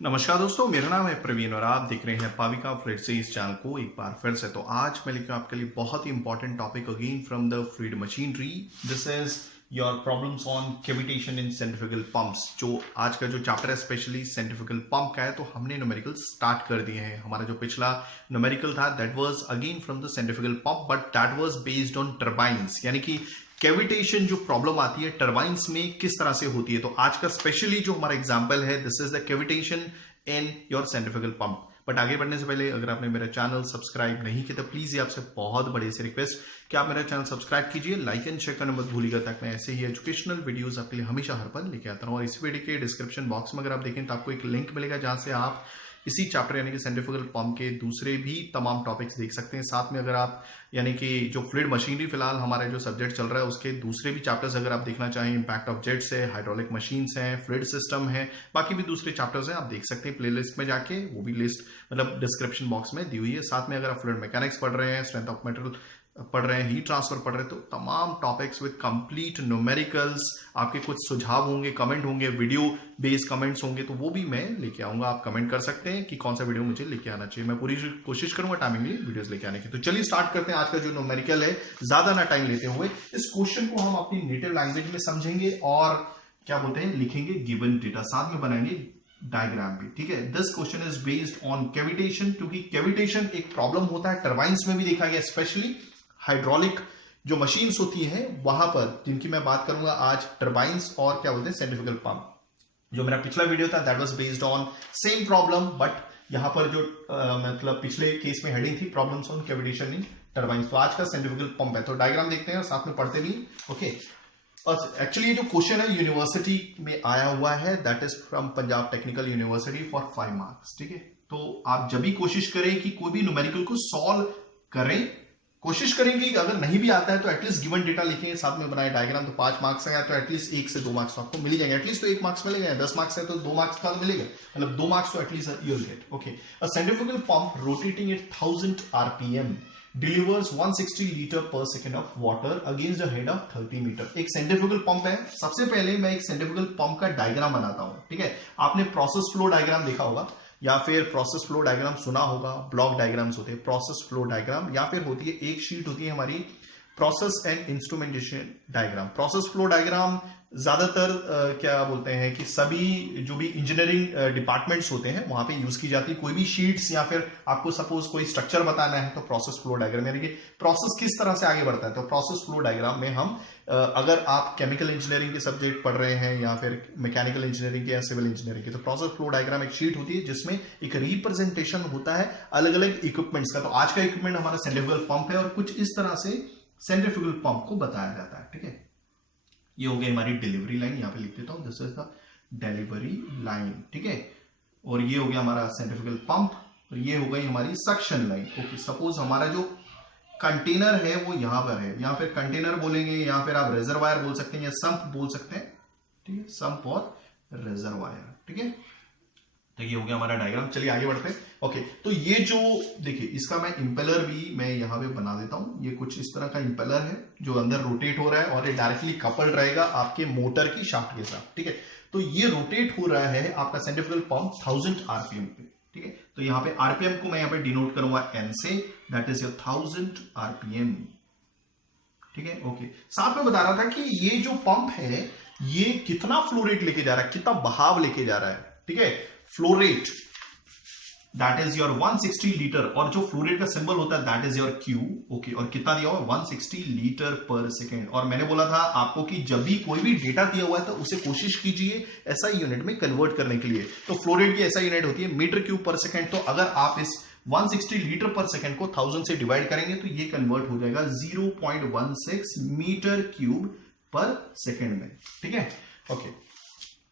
नमस्कार दोस्तों, मेरा नाम है प्रवीण और आप देख रहे हैं पाविका फ्लूइड से इस चैनल को एक बार फिर से। तो आज मैं लेकर आपके लिए बहुत ही important topic again from the fluid machinery. This is your problems on cavitation in centrifugal pumps. जो आज का जो चैप्टर है स्पेशली सेंट्रीफ्यूगल पंप का है, तो हमने न्यूमेरिकल स्टार्ट कर दिए हैं। हमारा जो पिछला न्यूमेरिकल था that was again from the centrifugal pump, but that was based on turbines, यानी कि कैविटेशन जो प्रॉब्लम आती है टर्बाइंस में किस तरह से होती है। तो आज का स्पेशली जो हमारा एग्जांपल है, this is the cavitation in your centrifugal pump. But आगे बढ़ने से पहले अगर आपने मेरा चैनल सब्सक्राइब नहीं किया तो प्लीज ये आपसे बहुत बड़ी सी रिक्वेस्ट कि आप मेरा चैनल सब्सक्राइब कीजिए, लाइक एंड शेयर करना मत भूलिएगा, ताकि मैं ऐसे ही एजुकेशनल वीडियोस आपके लिए हमेशा हर पल लेके आता हूं। और इस वीडियो के डिस्क्रिप्शन बॉक्स में अगर आप देखें तो आपको एक लिंक मिलेगा जहां से आप इसी चैप्टर यानी कि सेंट्रीफ्यूगल पंप के दूसरे भी तमाम टॉपिक्स देख सकते हैं। साथ में अगर आप यानी कि जो फ्लूइड मशीनरी फिलहाल हमारा जो सब्जेक्ट चल रहा है उसके दूसरे भी चैप्टर्स अगर आप देखना चाहें, इंपैक्ट ऑफ जेट्स है, हाइड्रोलिक मशीन्स हैं, फ्लूइड सिस्टम है, बाकी भी दूसरे चैप्टर्स हैं, आप देख सकते हैं प्लेलिस्ट में जाके। वो भी लिस्ट मतलब डिस्क्रिप्शन बॉक्स में दी हुई है। साथ में अगर आप फ्लूइड मैकेनिक्स पढ़ रहे हैं, स्ट्रेंथ ऑफ मटेरियल पढ़ रहे हैं, हीट ट्रांसफर पढ़ रहे हैं, तो तमाम टॉपिक्स विद कंप्लीट न्यूमेरिकल्स, आपके कुछ सुझाव होंगे, कमेंट होंगे, वीडियो बेस्ड कमेंट्स होंगे, तो वो भी मैं लेके आऊंगा। आप कमेंट कर सकते हैं कि कौन सा वीडियो मुझे लेके आना चाहिए। मैं पूरी कोशिश करूंगा टाइमिंगली वीडियोस लेके आने की। तो चलिए स्टार्ट करते हैं आज का जो न्यूमेरिकल है। ज्यादा ना टाइम लेते हुए इस क्वेश्चन को हम अपनी नेटिव लैंग्वेज में समझेंगे और क्या बोलते हैं लिखेंगे गिवन डेटा, साथ में बनाएंगे डायग्राम भी। ठीक है, this question is based on cavitation, क्योंकि कैविटेशन एक प्रॉब्लम होता है टर्बाइंस में भी देखा गया, स्पेशली हाइड्रोलिक जो मशीन्स होती हैं वहां पर, जिनकी मैं बात करूंगा आज, टर्बाइंस और क्या बोलते हैं सेंट्रीफ्यूगल पंप। जो मेरा पिछला वीडियो था that was based on same problem, but यहां पर जो मतलब पिछले केस में हेडिंग थी problems on cavitation in turbines. तो आज का सेंट्रीफ्यूगल पंप है, तो डायग्राम देखते हैं और साथ में पढ़ते भी। ओके, और एक्चुअली जो क्वेश्चन है यूनिवर्सिटी में आया हुआ है, that is from Punjab technical university for 5 marks. ठीक है, तो आप जब भी कोशिश करें कि कोई भी न्यूमेरिकल को सॉल्व करें, कोशिश करेंगे कि अगर नहीं भी आता है तो एटलीस्ट गिवन डेटा लिखें, साथ में बनाए डायग्राम। तो 5 मार्क्स है तो एटलीस्ट 1 से 2 मार्क्स तो आपको मिल ही जाएंगे। एटलीस्ट तो 1 मार्क्स मिलेगा, 10 मार्क्स है तो 2 मार्क्स का तो मिलेगा, मतलब 2 मार्क्स तो at least you will get. Okay, a centrifugal pump rotating at 1000 RPM delivers 160 litre per second of water against the head of 30 metre. एक सेंट्रीफ्यूगल पंप है। सबसे पहले मैं एक सेंट्रीफ्यूगल पंप का डायग्राम बनाता हूं। ठीक है, आपने प्रोसेस फ्लो डायग्राम देखा होगा या फिर प्रोसेस फ्लो डायग्राम सुना होगा। ब्लॉक डायग्राम्स होते हैं, प्रोसेस फ्लो डायग्राम, या फिर होती है एक शीट होती है हमारी process and instrumentation diagram. Process flow diagram ज्यादातर क्या बोलते हैं कि सभी जो भी इंजीनियरिंग डिपार्टमेंट्स होते हैं वहां पे यूज की जाती है। कोई भी शीट्स या फिर आपको सपोज कोई स्ट्रक्चर बताना है तो प्रोसेस फ्लो डायग्राम, यानी कि प्रोसेस किस तरह से आगे बढ़ता है, तो प्रोसेस फ्लो डायग्राम में हम अगर आप केमिकल इंजीनियरिंग के सब्जेक्ट पढ़ रहे हैं या फिर मैकेनिकल इंजीनियरिंग के या सिविल इंजीनियरिंग के, तो प्रोसेस फ्लो डायग्राम एक शीट होती है जिसमें एक रिप्रेजेंटेशन होता है अलग अलग इक्विपमेंट्स का। तो आज का इक्विपमेंट हमारा सेंट्रीफ्यूगल पंप है और कुछ इस तरह से सेंट्रीफ्यूगल पंप को बताया जाता है। ठीक है, ये हो गई हमारी डिलीवरी लाइन, यहां पे लिख देता हूं, this is the delivery line. ठीक है, और ये हो गया हमारा सेंट्रीफ्यूगल पंप और ये हो गई हमारी सक्शन लाइन। ओके, सपोज हमारा जो कंटेनर है वो यहां पर है, या फिर कंटेनर बोलेंगे या फिर आप रिजर्वायर बोल सकते हैं या संप बोल सकते हैं। ठीक है, संप और रिजर्वायर। ठीक है, तो ये हो गया हमारा डायग्राम। चलिए आगे बढ़ते हैं। ओके, तो ये जो देखिए इसका मैं इंपेलर भी मैं यहां पे बना देता हूं। ये कुछ इस तरह का इंपेलर है जो अंदर रोटेट हो रहा है और ये डायरेक्टली कपल्ड रहेगा आपके मोटर की शाफ्ट के साथ। ठीक है, तो ये रोटेट हो रहा है आपका सेंट्रीफ्यूगल पंप 1000 आरपीएम पे। ठीक है, तो यहां पे आरपीएम को मैं यहां पे डिनोट करूंगा एन से, दैट इज योर 1000 आरपीएम। ठीक है, ओके, साथ में बता रहा था कि ये जो पंप है ये कितना फ्लो रेट लेके जा रहा है, कितना बहाव लेके जा रहा है। ठीक है, flow rate that is your 160 litre, और जो फ्लो रेट का सिंबल होता है that is your Q. Okay, और कितना दिया हुआ है 160 लीटर पर सेकेंड। और मैंने बोला था आपको कि जब भी कोई भी डेटा दिया हुआ है तो उसे कोशिश कीजिए SI यूनिट में कन्वर्ट करने के लिए। तो फ्लो रेट की SI यूनिट होती है मीटर क्यूब पर सेकेंड। तो अगर आप इस 160 लीटर पर सेकेंड को 1000 से डिवाइड करेंगे तो ये कन्वर्ट हो जाएगा 0.16 मीटर क्यूब पर सेकेंड में। ठीक है, ओके,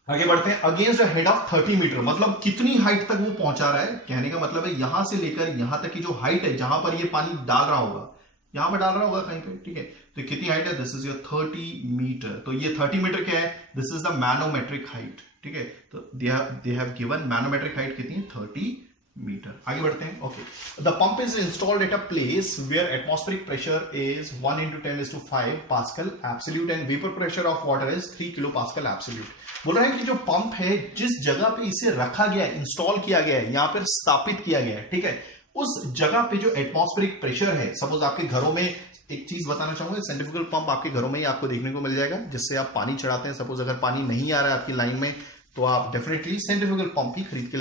आगे बढ़ते हैं। Against the head of 30 metre, मतलब कितनी हाइट तक वो पहुंचा रहा है, कहने का मतलब है यहां से लेकर यहां तक की जो हाइट है जहां पर ये पानी डाल रहा होगा, यहां पर डाल रहा होगा कहीं पे। ठीक है, तो कितनी हाइट है, दिस इज योर 30 मीटर। तो ये 30 मीटर क्या है, this is the manometric height. ठीक है, तो they have given manometric height कितनी है 30 मीटर। आगे बढ़ते हैं। Okay, the pump is installed at a place where atmospheric pressure is 1 × 10⁵ pascal absolute and vapour pressure of water is 3 kilo pascal absolute. बोल रहा है कि जो पंप है जिस जगह पे इसे रखा गया है, इंस्टॉल किया गया है, यहां पर स्थापित किया गया है, ठीक है, उस जगह पे जो एटमॉस्फेरिक प्रेशर है, सपोज आपके घरों में, एक चीज बताना चाहूंगा, सेंट्रीफ्यूगल पंप आपके घरों में ही आपको देखने को मिल जाएगा, जिससे आप पानी चढ़ाते हैं। सपोज अगर पानी नहीं आ रहा है आपकी लाइन में, तो आप डेफिनेटली सेंट्रीफ्यूगल पंप ही खरीद के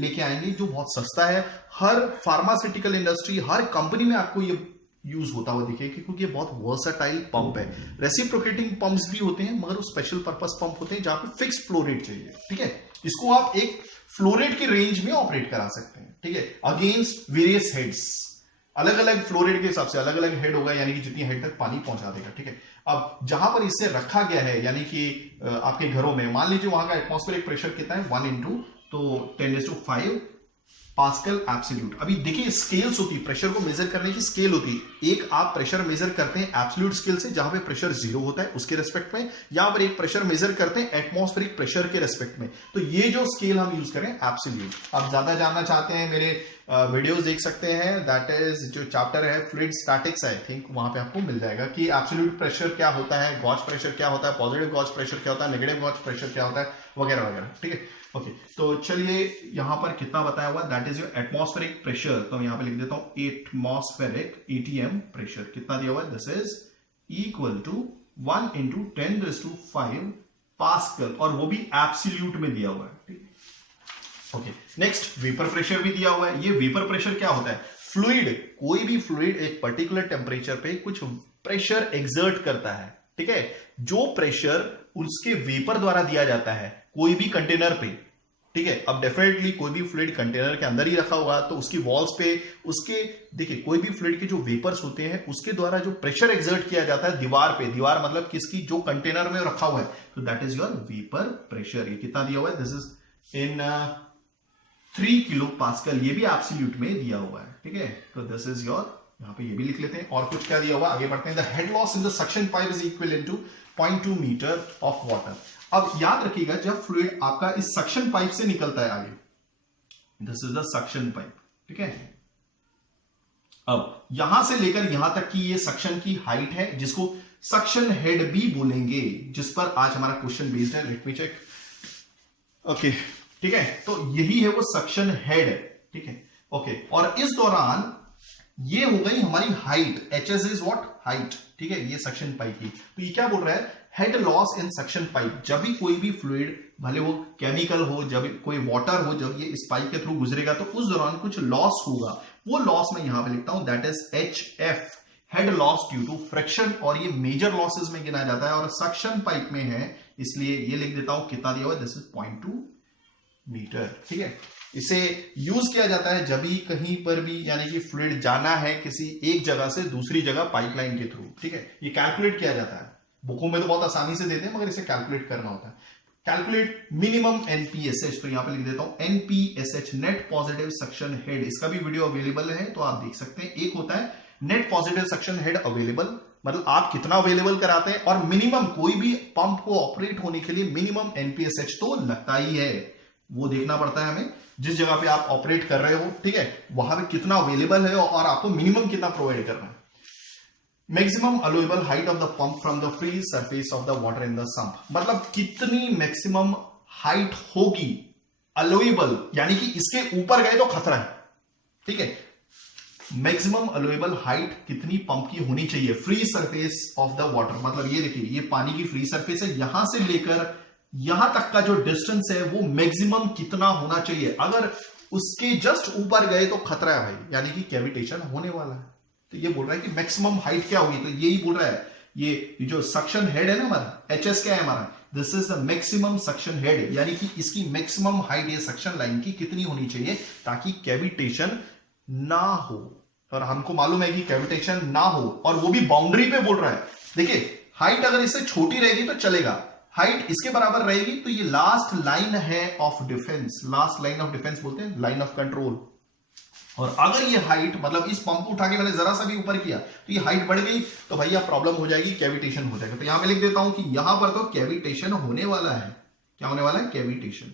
लेके आएंगे, जो बहुत सस्ता है। हर फार्मास्यूटिकल इंडस्ट्री, हर कंपनी में आपको ये यूज होता हुआ दिखेगा, क्योंकि ये बहुत वर्सेटाइल पंप है। रेसिप्रोकेटिंग पंप्स भी होते हैं, मगर वो स्पेशल पर्पस पंप होते हैं जहां पे फिक्स फ्लो रेट चाहिए, ठीक है। इसको आप एक फ्लो रेट की रेंज में ऑपरेट करा सकते हैं, ठीक है, अगेंस्ट वेरियस हेड्स। अलग अलग फ्लो रेट के हिसाब से अलग अलग हेड होगा, यानी कि जितनी हेड तक पानी पहुंचा देगा, ठीक है। अब जहां पर इसे रखा गया है, यानी कि आपके घरों में, मान लीजिए वहां का एटमॉस्फेरिक प्रेशर कितना है, 1 × 10⁵ पास्कल एब्सोल्यूट। अभी देखिए स्केल्स होती है, प्रेशर को मेजर करने की स्केल होती है। एक आप प्रेशर मेजर करते हैं एब्सोल्यूट स्केल से, जहां पे प्रेशर 0 होता है उसके रेस्पेक्ट में, या पर एक प्रेशर मेजर करते हैं एटमॉस्फेरिक प्रेशर के रेस्पेक्ट में। तो ये जो स्केल हम यूज करें एब्सोल्यूट। आप ज्यादा जानना चाहते हैं, मेरे वीडियोस देख सकते हैं, दैट इज जो चैप्टर है फ्लूइड स्टैटिक्स, आई थिंक वहां पे आपको मिल जाएगा कि एब्सोल्यूट प्रेशर क्या होता है, गॉज प्रेशर क्या होता है, पॉजिटिव गॉज प्रेशर क्या होता है, नेगेटिव गॉज प्रेशर क्या होता है, वगैरह वगैरह, ठीक है। ओके, तो चलिए यहां पर कितना बताया हुआ, that is your atmospheric pressure. तो यहां पे लिख देता हूं एटमॉस्फेरिक ATM प्रेशर कितना दिया हुआ है, this is equal to 1 × 10⁵ pascal, और वो भी एब्सोल्यूट में दिया हुआ है, ठीक है। ओके, नेक्स्ट वेपर प्रेशर भी दिया हुआ है। ये वेपर प्रेशर क्या होता है, फ्लूइड, कोई भी फ्लूइड एक पर्टिकुलर टेम्परेचर पे कुछ प्रेशर एक्सर्ट करता है, ठीक है। जो प्रेशर उसके वेपर द्वारा दिया जाता है कोई भी कंटेनर पे, ठीक है। अब डेफिनेटली कोई भी फ्लूइड कंटेनर के अंदर ही रखा होगा, तो उसकी वॉल्स पे उसके, देखिए कोई भी फ्लूइड के जो वेपर्स होते हैं उसके द्वारा जो प्रेशर एक्सर्ट किया जाता है दीवार पे, दीवार मतलब किसकी, जो कंटेनर में रखा हुआ है, तो that is your vapour pressure. ये कितना दिया हुआ है, this is in 3 kilo pascal, ये भी एब्सोल्यूट में दिया हुआ है, ठीक है। तो दिस इज योर, यहां पे ये भी लिख लेते हैं। और कुछ क्या दिया हुआ, आगे बढ़ते हैं। The head loss in the suction pipe is equal to 0.2 metre of water. अब याद रखिएगा, जब फ्लूइड आपका इस सक्शन पाइप से निकलता है आगे, this is the suction pipe, ठीक है। अब यहां से लेकर यहां तक की ये सक्शन की हाइट है, जिसको सक्शन हेड भी बोलेंगे, जिस पर आज हमारा क्वेश्चन बेस्ड है। Let me check. ओके, ठीक है, तो यही है वो सक्शन हेड, ठीक है। ओके, और इस दौरान ये हो गई हमारी height, HS is what, height, ठीक है, ये सक्शन पाइप की। तो ये क्या बोल रहा है, हेड लॉस इन सक्शन पाइप। जब भी कोई भी फ्लूइड, भले वो केमिकल हो, जब कोई वाटर हो, जब ये इस पाइप के थ्रू गुजरेगा, तो उस दौरान कुछ लॉस होगा। वो लॉस मैं यहां पे लिखता हूं, that is HF, head loss due to friction, और ये मेजर लॉसेस में गिना जाता है, और सक्शन पाइप में है, इसलिए ये लिख देता हूं, कितना दिया हुआ, दिस इज 0.2 मीटर, ठीक है। इसे यूज किया जाता है जब भी कहीं पर भी, यानी कि फ्लूइड जाना है किसी एक जगह से दूसरी जगह पाइपलाइन के थ्रू, ठीक है। ये कैलकुलेट किया जाता है, बुकों में तो बहुत आसानी से देते हैं, मगर इसे कैलकुलेट करना होता है। कैलकुलेट मिनिमम NPSH, तो यहां पे लिख देता हूं NPSH, net positive suction head. इसका भी वीडियो अवेलेबल है, तो आप देख सकते हैं। एक होता है net positive suction head available, मतलब आप कितना अवेलेबल कराते हैं, और मिनिमम, कोई भी पंप को ऑपरेट होने के लिए मिनिमम NPSH तो लगता ही है, वो देखना पड़ता है हमें, जिस जगह पे आप ऑपरेट कर रहे हो, ठीक है, वहां पे कितना अवेलेबल है और आपको मिनिमम कितना प्रोवाइड करना है। Maximum allowable height of the pump from the free surface of the water in the sump, मतलब कितनी मैक्सिमम हाइट होगी अलोएबल, यानी कि इसके ऊपर गए तो खतरा है, ठीक है। मैक्सिमम अलोएबल हाइट कितनी पंप की होनी चाहिए, free surface of the water, मतलब ये देखिए, ये पानी की फ्री सरफेस है, यहां से लेकर यहां तक का जो डिस्टेंस है वो मैक्सिमम कितना होना चाहिए। अगर उसके जस्ट ऊपर गए तो खतरा है भाई, यानी कि कैविटेशन होने वाला है। तो ये बोल रहा है कि मैक्सिमम हाइट क्या होगी, तो यही बोल रहा है, ये जो सक्शन हेड है ना हमारा, HS क्या है हमारा, this is the maximum suction head, यानी कि इसकी मैक्सिमम हाइट ये सक्शन लाइन की कितनी होनी चाहिए ताकि कैविटेशन ना हो। और हमको मालूम है कि कैविटेशन ना हो, और वो भी बाउंड्री पे बोल रहा है। देखिए हाइट अगर इससे छोटी रहेगी तो चलेगा, हाइट इसके बराबर रहेगी तो ये लास्ट लाइन है of defence, last line of defence बोलते हैं, लाइन ऑफ कंट्रोल। और अगर ये हाइट, मतलब इस पंप को उठा के मैंने जरा सा भी ऊपर किया तो ये हाइट बढ़ गई, तो भैया प्रॉब्लम हो जाएगी, कैविटेशन हो जाएगा। तो यहां मैं लिख देता हूं कि यहां पर तो कैविटेशन होने वाला है। क्या होने वाला है, कैविटेशन।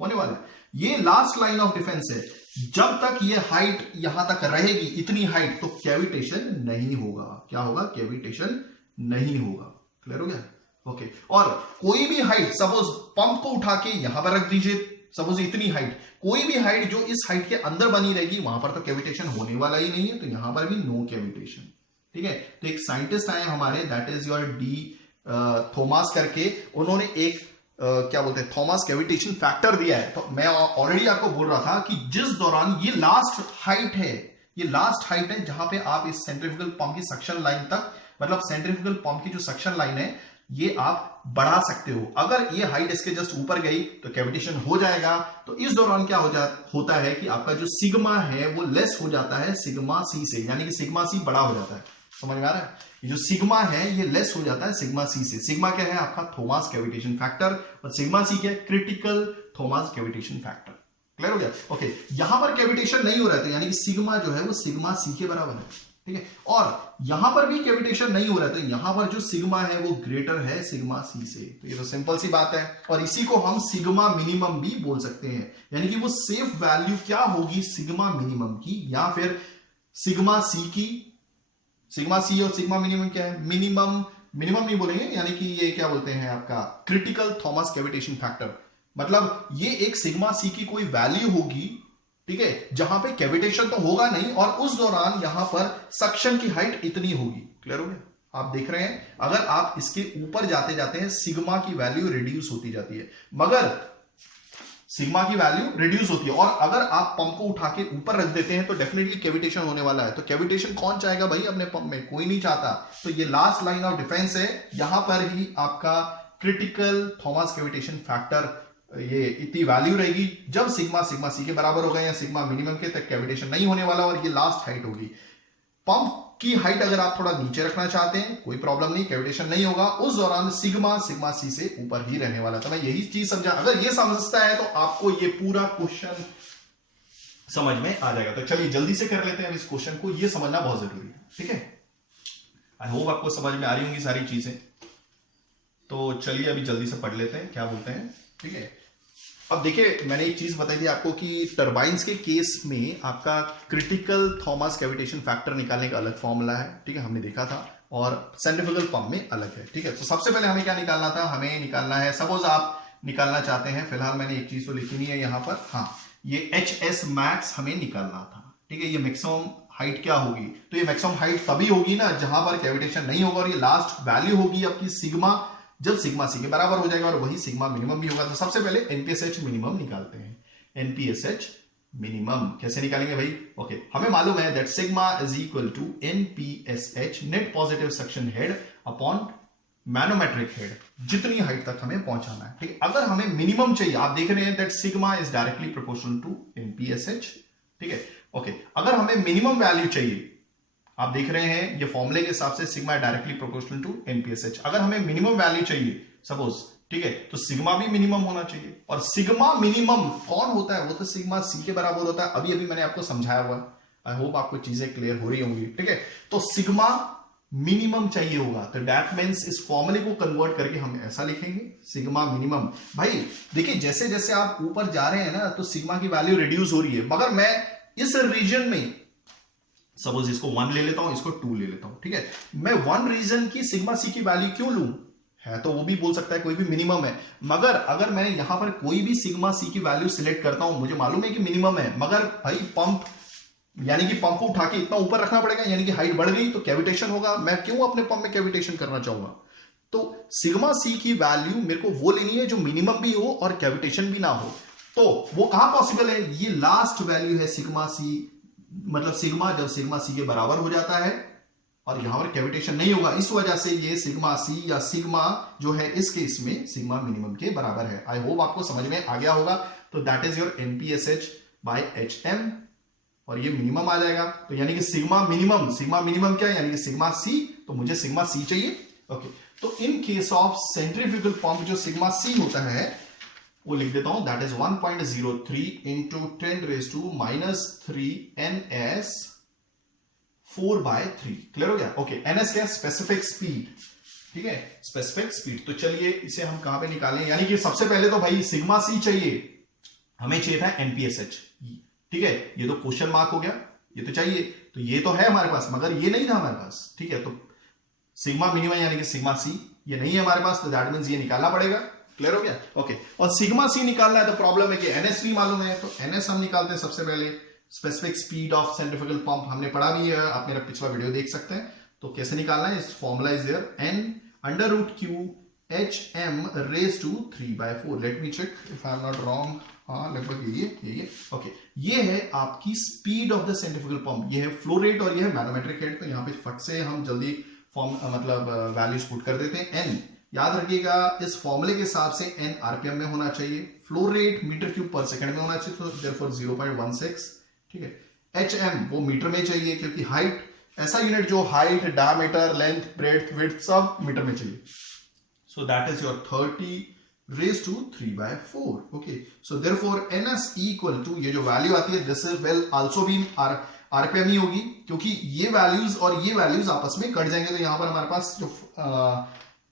होने वाला है। ये लास्ट लाइन ऑफ डिफेंस है। जब तक ये हाइट यहां तक रहेगी, इतनी हाइट, तो कैविटेशन नहीं होगा। क्या होगा? कैविटेशन नहीं होगा। क्लियर हो गया? ओके। और कोई भी हाइट, सपोज पंप को उठा के यहां पर रख दीजिए, सपोज इतनी हाइट, कोई भी हाइट जो इस हाइट के अंदर बनी रहेगी, वहां पर तो कैविटेशन होने वाला ही नहीं है, तो यहां पर भी नो कैविटेशन। ठीक है। तो एक साइंटिस्ट आए हमारे, that is your D Thomas करके, उन्होंने एक क्या बोलते हैं, थॉमस कैविटेशन फैक्टर दिया है। तो मैं ऑलरेडी आपको बोल रहा था कि जिस दौरान ये लास्ट हाइट है, ये लास्ट हाइट है जहां पे आप इस सेंट्रीफ्यूगल पंप की सक्शन लाइन तक, मतलब सेंट्रीफ्यूगल पंप की जो सक्शन लाइन है, ये आप बढ़ा सकते हो। अगर ये हाइट इसके जस्ट ऊपर गई तो कैविटेशन हो जाएगा। तो इस दौरान क्या होता है कि आपका जो सिग्मा है वो लेस हो जाता है सिग्मा सी से, यानी कि सिग्मा सी बड़ा हो जाता है। समझ में आ रहा है? ये जो सिग्मा है ये लेस हो जाता है सिग्मा सी से। सिग्मा क्या है? आपका थॉमस कैविटेशन फैक्टर, और सिग्मा सी क्या है? Critical Thomas cavitation factor. Clear हो गया? ओके। यहां पर कैविटेशन नहीं हो रहा है, यानी कि सिग्मा जो है वो सिग्मा सी के बराबर है। ठीक है। और यहां पर भी कैविटेशन नहीं हो रहा है, तो यहां पर जो सिग्मा है वो ग्रेटर है सिग्मा सी से। तो ये तो सिंपल सी बात है। और इसी को हम सिग्मा मिनिमम भी बोल सकते हैं, यानी कि वो सेफ वैल्यू क्या होगी सिग्मा मिनिमम की, या फिर सिग्मा सी की। सिग्मा सी और सिग्मा मिनिमम क्या है? मिनिमम नहीं बोलेंगे, यानी कि ये क्या बोलते हैं आपका क्रिटिकल थॉमस कैविटेशन फैक्टर। मतलब ये एक सिग्मा सी की कोई वैल्यू होगी, ठीक है, जहां पे कैविटेशन तो होगा नहीं, और उस दौरान यहां पर सक्शन की हाइट इतनी होगी। क्लियर हो गया? आप देख रहे हैं, अगर आप इसके ऊपर जाते जाते हैं सिग्मा की वैल्यू रिड्यूस होती जाती है, मगर सिग्मा की वैल्यू रिड्यूस होती है। और अगर आप पंप को उठा के ऊपर रख देते हैं तो डेफिनेटली कैविटेशन होने वाला है। तो कैविटेशन कौन चाहेगा भाई अपने पंप में? कोई नहीं चाहता। तो ये लास्ट लाइन ऑफ डिफेंस है, यहां पर ही आपका क्रिटिकल थॉमस कैविटेशन फैक्टर, ये इतनी वैल्यू रहेगी। जब सिग्मा सी के बराबर होगा या सिग्मा मिनिमम के, तक कैविटेशन नहीं होने वाला, और ये लास्ट हाइट होगी। पंप की हाइट अगर आप थोड़ा नीचे रखना चाहते हैं, कोई प्रॉब्लम नहीं, कैविटेशन नहीं होगा। उस दौरान सिग्मा सी से ऊपर ही रहने वाला। तो मैं यही चीज समझा। अगर ये समझता है तो आपको ये पूरा क्वेश्चन समझ में आ जाएगा। तो चलिए जल्दी से कर लेते हैं इस क्वेश्चन को, ये समझना बहुत जरूरी है। ठीक है। आई होप आपको समझ में आ रही होंगी सारी चीजें। तो चलिए अभी जल्दी से पढ़ लेते हैं, क्या बोलते हैं। ठीक है। अब देखिए, मैंने एक चीज बताई थी आपको कि टरबाइन्स के केस में आपका क्रिटिकल थॉमस कैविटेशन फैक्टर निकालने का अलग फॉर्मूला है। ठीक है, हमने देखा था, और सेंट्रीफ्यूगल पंप में अलग है। ठीक है। तो सबसे पहले हमें क्या निकालना था? हमें निकालना है, सपोज आप निकालना चाहते हैं, फिलहाल मैंने एक चीज तो लिखी नहीं है यहां पर, हाँ, ये HS मैक्स हमें निकालना था। ठीक है। ये मैक्सिमम हाइट क्या होगी? तो ये मैक्सिमम हाइट तभी होगी ना जहां पर कैविटेशन नहीं होगा, और ये लास्ट वैल्यू होगी आपकी सिग्मा, जब सिग्मा सी के बराबर हो जाएगा, और वही सिग्मा मिनिमम भी होगा। तो सबसे पहले NPSH मिनिमम निकालते हैं। NPSH मिनिमम कैसे निकालेंगे भाई? ओके, हमें मालूम है that sigma is equal to NPSH net positive suction head upon manometric head, जितनी हाइट तक हमें पहुंचाना है। ठीक है। अगर हमें मिनिमम चाहिए, आप देख रहे हैं that sigma is directly proportional to NPSH। ठीक है। ओके, अगर हमें मिनिमम वैल्यू चाहिए, आप देख रहे हैं ये फॉर्मूले के हिसाब से sigma directly proportional to NPSH। अगर हमें मिनिमम वैल्यू चाहिए सपोज, ठीक है, तो सिग्मा भी मिनिमम होना चाहिए। और सिग्मा मिनिमम कौन होता है? वो तो सिग्मा सी के बराबर होता है। अभी मैंने आपको समझाया हुआ। आई होप आपको चीजें क्लियर हो रही होंगी। ठीक है। तो सिग्मा मिनिमम चाहिए होगा, तो दैट मींस इस फॉर्मूले को कन्वर्ट करके हम ऐसा लिखेंगे, सिग्मा मिनिमम। भाई देखिए, जैसे जैसे आप ऊपर जा रहे हैं ना, तो सिग्मा की वैल्यू रिड्यूस हो रही है, मगर मैं इस रीजन में सपोज इसको 1 ले लेता हूं, इसको 2 ले लेता हूं। ठीक है। मैं 1 रीजन की सिग्मा सी की वैल्यू क्यों लूं? है तो वो भी बोल सकता है कोई भी मिनिमम है, मगर अगर मैं यहां पर कोई भी सिग्मा सी की वैल्यू सिलेक्ट करता हूं, मुझे मालूम है कि मिनिमम है, मगर भाई पंप, यानी कि पंप को उठा के इतना ऊपर रखना पड़ेगा, यानी कि हाइट बढ़ गई तो कैविटेशन होगा। मैं क्यों अपने पंप में कैविटेशन करना चाहूंगा? तो सिग्मा सी की वैल्यू मेरे को वो लेनी है जो मिनिमम भी हो और कैविटेशन भी ना हो। तो वो कहां पॉसिबल है? ये लास्ट वैल्यू है सिग्मा सी, मतलब सिग्मा जब सिग्मा सी के बराबर हो जाता है और यहां पर कैविटेशन नहीं होगा, इस वजह से ये सिग्मा सी या सिग्मा जो है इस केस में सिग्मा मिनिमम के बराबर है। आई होप आपको समझ में आ गया होगा। तो that is your NPSH by HM, और ये मिनिमम आ जाएगा। तो यानी कि सिग्मा मिनिमम क्या है? यानी कि सिग्मा सी, तो मुझे सिग्मा सी चाहिए। ओके, तो in case of centrifugal pump जो सिग्मा सी होता है वो लिख देता हूं, that is 1.03 into 10⁻³ NS 4/3। Clear हो गया? ओके, NS क्या? Specific speed. ठीक है, स्पेसिफिक स्पीड। तो चलिए इसे हम कहां पे निकालें? यानी कि सबसे पहले तो भाई सिग्मा सी चाहिए, हमें चाहिए था एनपीएसएच, ठीक है, ये तो क्वेश्चन मार्क हो गया, ये तो चाहिए, तो ये तो है हमारे पास, मगर ये नहीं था हमारे पास, ठीक है। तो सिग्मा मिनिमम यानी कि सिग्मा सी ये नहीं है हमारे पास, तो दैट मींस ये निकालना पड़ेगा। क्लियर हो गया? ओके। और सिग्मा सी निकालना है तो प्रॉब्लम है कि एनएस नहीं मालूम है, तो एनएस हम निकालते हैं सबसे पहले। Specific speed of centrifugal pump हमने पढ़ा भी है, आप मेरा पिछला वीडियो देख सकते हैं। तो कैसे निकालना है, इस formula is there, N under root Q H M raise to 3/4। Let me check if I am not wrong. हाँ, लगभग ये ओके। ये है आपकी speed of the centrifugal pump, ये है फ्लो रेट और ये है मैनोमेट्रिक हेड। तो यहाँ पे फट से हम जल्दी फॉर्म मतलब वैल्यूज पुट कर देते हैं। एन याद रखिएगा, इस फॉर्मूले के हिसाब से एन आरपीएम में होना चाहिए, फ्लो रेट मीटर क्यूब पर सेकंड में होना चाहिए, तो देयरफॉर 0.16, ठीक है। एच एम वो मीटर में चाहिए, क्योंकि हाइट ऐसा यूनिट जो height, diameter, length, breadth, width सब मीटर में चाहिए। So that is your 30 raised to 3/4, okay, so therefore ns equal to, ये जो वैल्यू आती है this will also be RPM ही होगी, क्योंकि ये वैल्यूज और ये वैल्यूज आपस में कट जाएंगे, तो यहां पर हमारे पास जो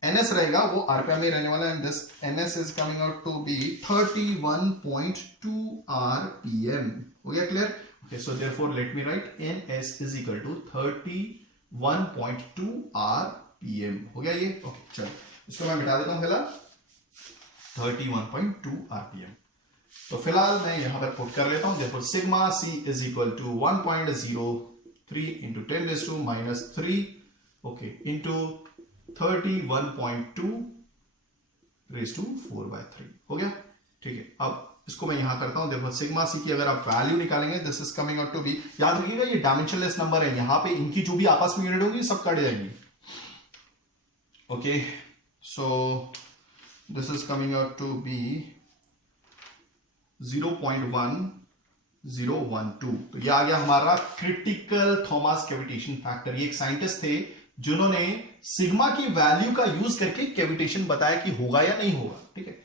एनएस रहेगा वो आरपीएम में रहने वाला है, and this NS is coming out to be 31.2 RPM. हो गया clear? Okay, so therefore let me write NS is equal to 31.2 RPM. हो गया ये? ओके, चलो इसको मैं मिटा देता हूं फिलहाल, 31.2 आरपीएम। तो फिलहाल मैं यहां पर पुट कर लेता हूं, देखो sigma C is equal to 1.03 into 10⁻³ okay into 31.2 raise to 4/3। हो गया? ठीक है, अब इसको मैं यहां करता हूं, देखो सिग्मा सी की अगर आप वैल्यू निकालेंगे this is coming out to be, याद रखिएगा ये डायमेंशनलेस नंबर है, यहां पे इनकी जो भी आपस में यूनिट होगी सब कट जाएंगी। Okay, so this is coming out to be 0.1012। तो ये आ गया हमारा क्रिटिकल थॉमस कैविटेशन फैक्टर। ये एक साइंटिस्ट थे जिन्होंने सिग्मा की वैल्यू का यूज करके कैविटेशन बताया कि होगा या नहीं होगा, ठीक है।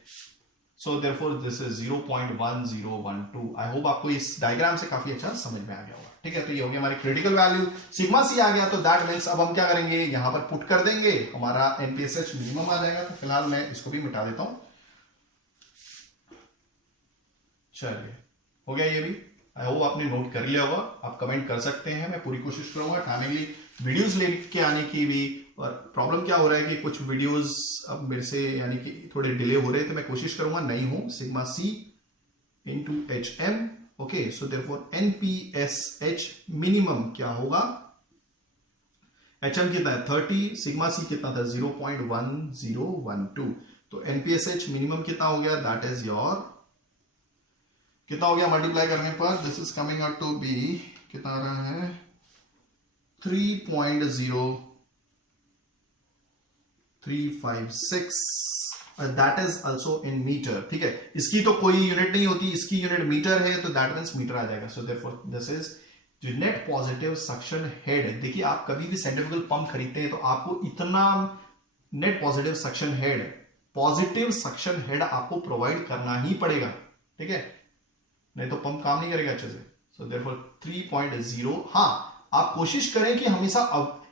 So therefore this is 0.1012। I hope आपको इस डायग्राम से काफी अच्छा समझ में आ गया होगा, ठीक है। तो ये हो गया हमारी क्रिटिकल वैल्यू, सिग्मा सी आ गया, तो दैट मींस अब हम क्या करेंगे, यहां पर पुट कर देंगे, हमारा एनपीएसएच मिनिमम आ जाएगा। तो फिलहाल मैं इसको भी मिटा देता हूं। चलिए, हो गया ये भी। आई होप आपने नोट कर लिया होगा, आप कमेंट कर सकते हैं, मैं पूरी कोशिश करूंगा टाइमली वीडियोस लेके आने की भी। और प्रॉब्लम क्या हो रहा है कि कुछ वीडियोस अब मेरे से यानी कि थोड़े डिले हो रहे थे, मैं कोशिश करूंगा नहीं हूं। Sigma C into H M, okay, so therefore NPSH minimum क्या होगा, एचएम कितना है 30, सिग्मा सी कितना था 0.1012। तो एनपीएसएच मिनिमम कितना हो गया, दैट इज योर कितना हो गया मल्टीप्लाई करने पर, this is coming out to be कितना आ रहा है 3.0356, that is also in metre, ठीक है। इसकी तो कोई यूनिट नहीं होती, इसकी यूनिट मीटर है, तो दैट मींस मीटर आ जाएगा। सो देयरफॉर दिस इज जो नेट पॉजिटिव सक्शन हेड। देखिए आप कभी भी सेंट्रीफ्यूगल पंप खरीदते हैं तो आपको इतना नेट पॉजिटिव सक्शन हेड आपको प्रोवाइड करना ही पड़ेगा, ठीक है, नहीं तो पंप काम नहीं करेगा अच्छे से। सो देयरफॉर 3.0, हाँ आप कोशिश करें कि हमेशा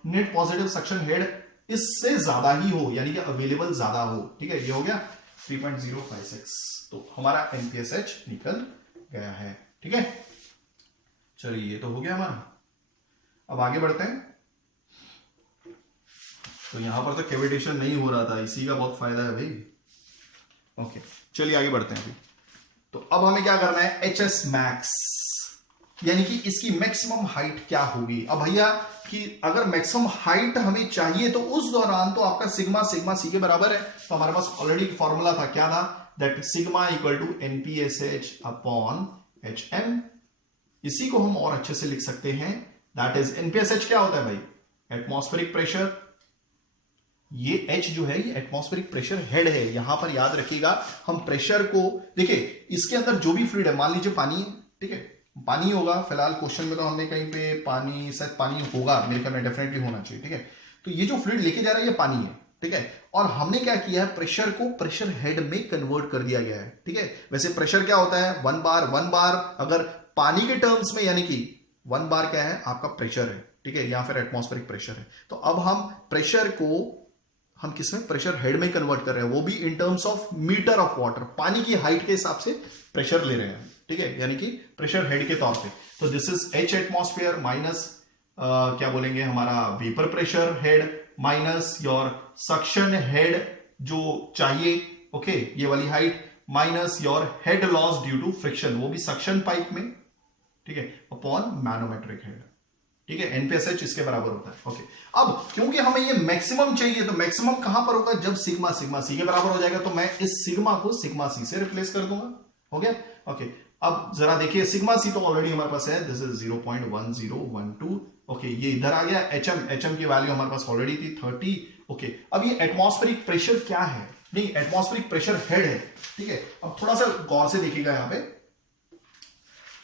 नेट पॉजिटिव सक्शन हेड इससे ज्यादा ही हो, यानी कि अवेलेबल ज्यादा हो, ठीक है। ये हो गया 3.056, तो हमारा एनपीएसएच निकल गया है, ठीक है। चलिए ये तो हो गया हमारा, अब आगे बढ़ते हैं। तो यहां पर तो कैविटेशन नहीं हो रहा था, इसी का बहुत फायदा है भाई। ओके, चलिए आगे बढ़ते हैं अभी। तो अब हमें क्या करना है, एच एस मैक्स, यानी कि इसकी मैक्सिमम हाइट क्या होगी। अब भैया कि अगर मैक्सिमम हाइट हमें चाहिए तो उस दौरान तो आपका सिग्मा सी के बराबर है। तो हमारे पास ऑलरेडी फॉर्मूला था, क्या था, that sigma equal to NPSH upon H M. इसी को हम और अच्छे से लिख सकते हैं, दैट इज एनपीएसएच क्या होता है भाई, एटमॉस्फेरिक प्रेशर। ये H जो है ये एटमॉस्फेरिक प्रेशर हेड है। यहां पर याद रखिएगा हम प्रेशर को, देखिए इसके अंदर जो भी फ्लूइड है, मान लीजिए पानी, ठीक है, पानी होगा। फिलहाल क्वेश्चन में तो हमने कहीं पे पानी, शायद पानी होगा, मेरे ख्याल में डेफिनेटली होना चाहिए, ठीक है। तो ये जो फ्लूइड लेके जा रहा है ये पानी है, ठीक है। और हमने क्या किया है, प्रेशर को प्रेशर हेड में कन्वर्ट कर दिया गया है, ठीक है। वैसे प्रेशर क्या होता है, 1 बार अगर पानी के टर्म्स में, यानी कि 1 बार क्या है आपका प्रेशर है, ठीक है, या फिर एटमॉस्फेरिक प्रेशर है। तो अब हम प्रेशर को हम किसमें, प्रेशर हेड में कन्वर्ट कर रहे हैं, वो भी in terms of metre of water, पानी की हाइट के हिसाब से प्रेशर ले रहे हैं, ठीक है, यानी कि प्रेशर हेड के तौर पे। तो this is H atmosphere minus क्या बोलेंगे हमारा vapour pressure head minus your suction head जो चाहिए, ओके, ये वाली height minus your head loss due to friction, वो भी सक्शन पाइप में, ठीक है, अपॉन मैनोमेट्रिक हेड, ठीक है, NPSH इसके बराबर होता है, ओके। अब क्योंकि हमें ये मैक्सिमम चाहिए, तो मैक्सिमम कहां पर होगा, जब सिग्मा सी के बराबर हो जाएगा, तो मैं इस सिग्मा को सिग्मा सी से रिप्लेस कर दूंगा, हो गया, ओके। अब जरा देखिए सिग्मा सी तो ऑलरेडी हमारे पास है, दिस इज 0.1012, ओके, ये इधर आ गया। एचएम की वैल्यू हमारे पास ऑलरेडी थी 30, ओके। अब ये एटमॉस्फेरिक प्रेशर क्या है, नहीं, एटमॉस्फेरिक प्रेशर हेड है, ठीक है। अब थोड़ा सा गौर से देखिएगा यहां पे,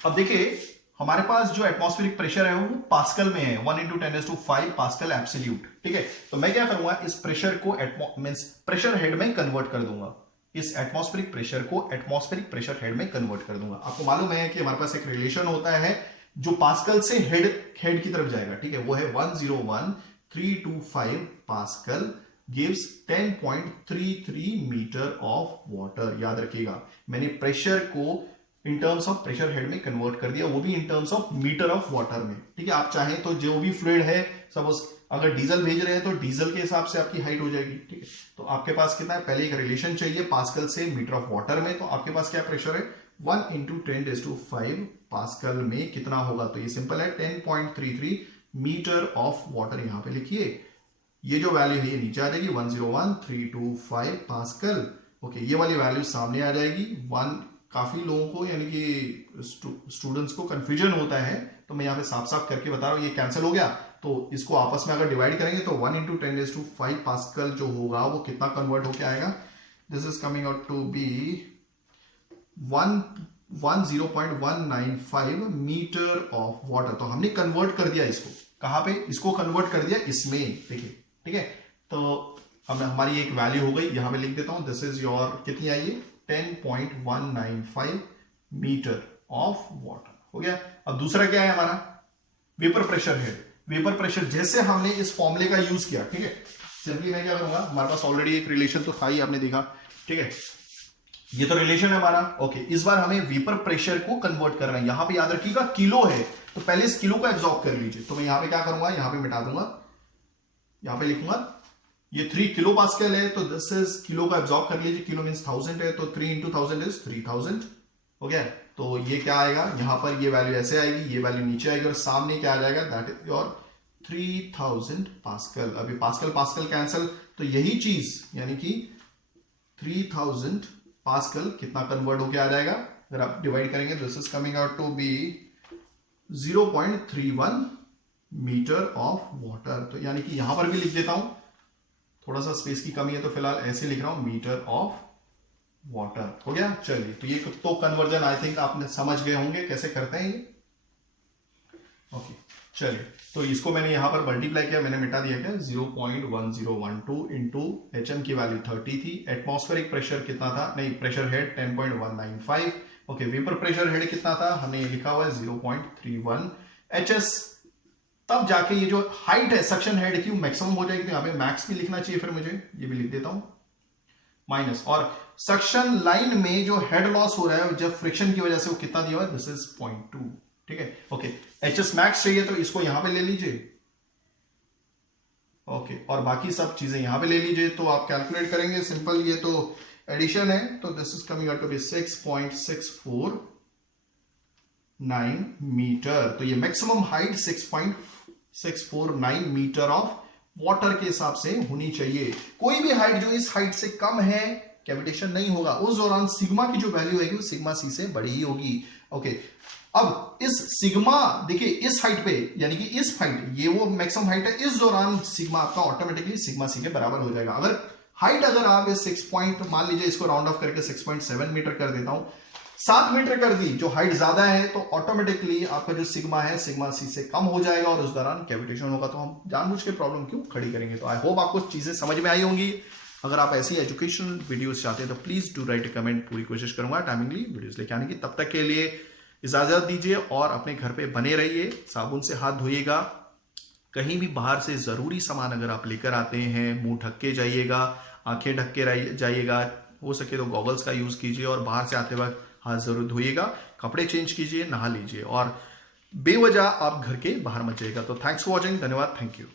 अब देखिए हमारे पास जो एटमॉस्फेरिक प्रेशर है वो पास्कल में है, 1 × 10⁵ पास्कल एब्सोल्यूट, ठीक है। तो मैं क्या करूंगा, इस प्रेशर को मींस प्रेशर हेड में कन्वर्ट कर दूंगा, इस एटमॉस्फेरिक प्रेशर को एटमॉस्फेरिक प्रेशर हेड में कन्वर्ट कर दूंगा। आपको मालूम है कि हमारे पास एक रिलेशन होता है जो पास्कल से हेड की तरफ जाएगा, ठीक है, वो है 101,325 pascal gives 10.33 metre of water. याद रखिएगा, मैंने प्रेशर को in terms of pressure head में कन्वर्ट कर दिया, वो भी in terms of metre of water में, ठीक है। आप चाहें तो जो भी फ्लूइड है, सपोज अगर डीजल भेज रहे हैं तो डीजल के हिसाब से आपकी हाइट हो जाएगी, ठीक है। तो आपके पास कितना है, पहले एक रिलेशन चाहिए पास्कल से मीटर ऑफ वाटर में, तो आपके पास क्या प्रेशर है, 1 × 10⁵ पास्कल में कितना होगा, तो ये सिंपल है, 10.33 मीटर ऑफ वाटर। यहां पे लिखिए, ये जो वैल्यू है ये नीचे आ जाएगी 101,325 पास्कल, ओके। ये वाली वैल्यू सामने आ जाएगी 1। काफी लोगों को यानी कि स्टूडेंट्स को कंफ्यूजन होता है, तो मैं यहाँ पे साफ साफ करके बता रहा हूँ, ये कैंसिल हो गया, तो इसको आपस में अगर डिवाइड करेंगे तो 1 × 10⁵ पास्कल जो होगा वो कितना कन्वर्ट होके आएगा, this is coming out to be 10.195 metre of water. तो हमने कन्वर्ट कर दिया इसको, कहां पे, इसको कन्वर्ट कर दिया इसमें, देखिए, ठीक है। तो अब हमारी एक वैल्यू हो गई, यहां पे लिख देता हूं, दिस इज योर, कितनी आई है, 10.195 मीटर ऑफ वाटर, हो गया। अब दूसरा क्या है हमारा, वेपर प्रेशर है। वेपर प्रेशर जैसे हमने इस फॉर्मूले का यूज किया, ठीक है, सिंपली मैं क्या करूंगा, हमारे पास ऑलरेडी एक रिलेशन तो था ही, आपने देखा, ठीक है, ये तो रिलेशन है हमारा, ओके। इस बार हमें वेपर प्रेशर को कन्वर्ट करना है, यहां पे याद रखिएगा किलो है, तो पहले इस किलो को एब्जॉर्ब कर लीजिए। तो मैं यहां पे क्या करूंगा, यहां पे मिटा दूंगा, यहां पे लिखूंगा ये 3 किलो पास्कल है, तो दिस इज किलो का एब्जॉर्ब कर लीजिए, किलो मींस 1000 है, तो 3 × 1000 इज 3000, हो गया। तो ये क्या आएगा, यहां पर ये वैल्यू ऐसे आएगी, ये वैल्यू नीचे आएगी, और सामने क्या आ जाएगा, दैट इज योर 3000 पास्कल। अभी पास्कल पास्कल कैंसिल, तो यही चीज यानी कि 3000 पास्कल कितना कन्वर्ट होके आ जाएगा, अगर आप डिवाइड करेंगे, this is coming out to be 0.31 metre of water. तो यानी कि यहां पर भी लिख देता हूं, थोड़ा सा स्पेस की कमी है तो फिलहाल ऐसे लिख रहा हूं, मीटर ऑफ वाटर, हो गया। चलिए, तो ये तो कन्वर्जन आई थिंक आपने समझ गए होंगे कैसे करते हैं ये, ओके। चलिए, तो इसको मैंने यहां पर मल्टीप्लाई किया, मैंने मिटा दिया क्या, 0.1012 इंटू HM की वैल्यू 30 थी, एटमॉस्फेरिक प्रेशर कितना था, नहीं, pressure head 10.195, okay. Vapour pressure head कितना था, हमने ये लिखा हुआ है 0.31 HS। तब जाके ये जो हाइट है सक्शन हेड की मैक्सिमम हो जाएगी, तो यहां पे मैक्स भी लिखना चाहिए, फिर मुझे ये भी लिख देता हूं, माइनस, और सक्शन लाइन में जो हेड लॉस हो रहा है जब फ्रिक्शन की वजह से, वो कितना दिया हुआ है, दिस इज 0.2, ठीक है, ओके। HS मैक्स चाहिए तो इसको यहां पे ले लीजिए, ओके, और बाकी सब चीजें यहां पे ले लीजिए, तो आप कैलकुलेट करेंगे, सिंपल, ये तो एडिशन है, तो this is coming out to be 6.649 metre. तो ये maximum height 6.649 metre of water के हिसाब से होनी चाहिए। कोई भी हाइट जो इस हाइट से कम है, कैविटेशन नहीं होगा, उस दौरान सिग्मा की जो वैल्यू है वो सिग्मा सी से बड़ी ही होगी, ओके। अब इस सिग्मा, देखिए इस हाइट पे, यानी कि इस हाइट, ये वो मैक्सिमम हाइट है, इस दौरान सिग्मा आपका ऑटोमेटिकली सिग्मा सी के बराबर हो जाएगा। अगर आप इस 6 पॉइंट, मान लीजिए इसको राउंड ऑफ करके 6.7 मीटर कर देता हूं, 7 मीटर कर दी, जो हाइट ज्यादा है, तो ऑटोमेटिकली आपका जो सिग्मा है सिग्मा सी से कम हो जाएगा, और उस दौरान कैविटेशन होगा। तो हम जानबूझ के प्रॉब्लम क्यों खड़ी करेंगे। तो आई होप आपको चीजें समझ में आई होंगी। अगर आप ऐसी एजुकेशनल वीडियोस चाहते हैं तो please do right A comment, पूरी कोशिश करूंगा टाइमिंगली वीडियोस लेके आने की। तब तक के लिए इजाजत दीजिए और अपने घर पे बने रहिए, साबुन से हाथ धोइएगा, कहीं भी बाहर से ज़रूरी सामान अगर आप लेकर आते हैं, मुंह ढक के जाइएगा, आंखें ढक के जाइएगा, हो सके तो गॉगल्स का यूज़ कीजिए और बाहर से आते वक्त हाथ ज़रूर धोइएगा, कपड़े चेंज कीजिए, नहा लीजिए और बेवजह आप घर के बाहर मत जाइएगा। तो थैंक्स फॉर वॉचिंग, धन्यवाद, थैंक यू।